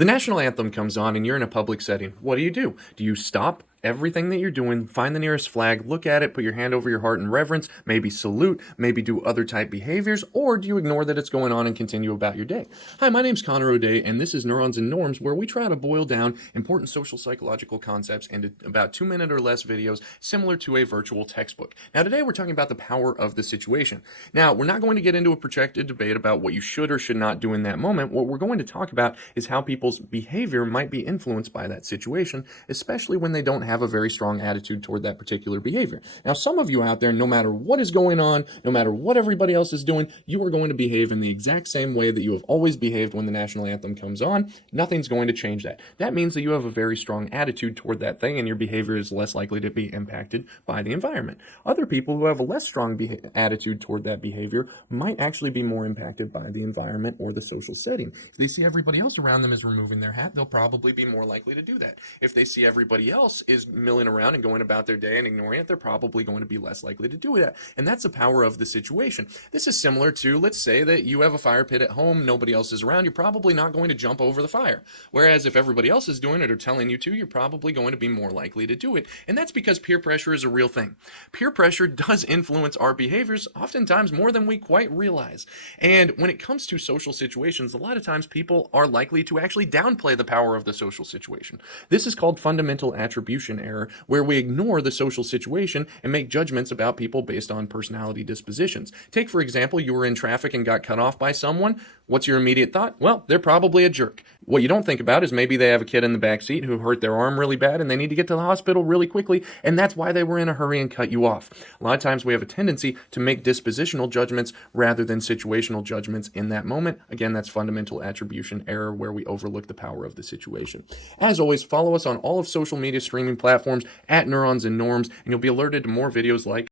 The national anthem comes on and you're in a public setting. What do? Do you stop everything that you're doing, find the nearest flag, look at it, put your hand over your heart in reverence, maybe salute, maybe do other type behaviors, or do you ignore that it's going on and continue about your day? Hi, my name's Connor O'Day, and this is Neurons and Norms, where we try to boil down important social psychological concepts into about 2-minute or less videos similar to a virtual textbook. Now, today we're talking about the power of the situation. Now, we're not going to get into a protracted debate about what you should or should not do in that moment. What we're going to talk about is how people's behavior might be influenced by that situation, especially when they don't have a very strong attitude toward that particular behavior. Now, some of you out there, no matter what is going on, no matter what everybody else is doing, you are going to behave in the exact same way that you have always behaved when the national anthem comes on. Nothing's going to change that. That means that you have a very strong attitude toward that thing, and your behavior is less likely to be impacted by the environment. Other people who have a less strong attitude toward that behavior might actually be more impacted by the environment or the social setting. If they see everybody else around them is removing their hat, they'll probably be more likely to do that. If they see everybody else is milling around and going about their day and ignoring it, they're probably going to be less likely to do that. And that's the power of the situation. This is similar to, let's say that you have a fire pit at home, nobody else is around, you're probably not going to jump over the fire. Whereas if everybody else is doing it or telling you to, you're probably going to be more likely to do it. And that's because peer pressure is a real thing. Peer pressure does influence our behaviors, oftentimes more than we quite realize. And when it comes to social situations, a lot of times people are likely to actually downplay the power of the social situation. This is called fundamental attribution error, where we ignore the social situation and make judgments about people based on personality dispositions. Take, for example, you were in traffic and got cut off by someone. What's your immediate thought? Well, they're probably a jerk. What you don't think about is maybe they have a kid in the back seat who hurt their arm really bad and they need to get to the hospital really quickly, and that's why they were in a hurry and cut you off. A lot of times we have a tendency to make dispositional judgments rather than situational judgments in that moment. Again, that's fundamental attribution error, where we overlook the power of the situation. As always, follow us on all of social media streaming platforms at Neurons and Norms, and you'll be alerted to more videos like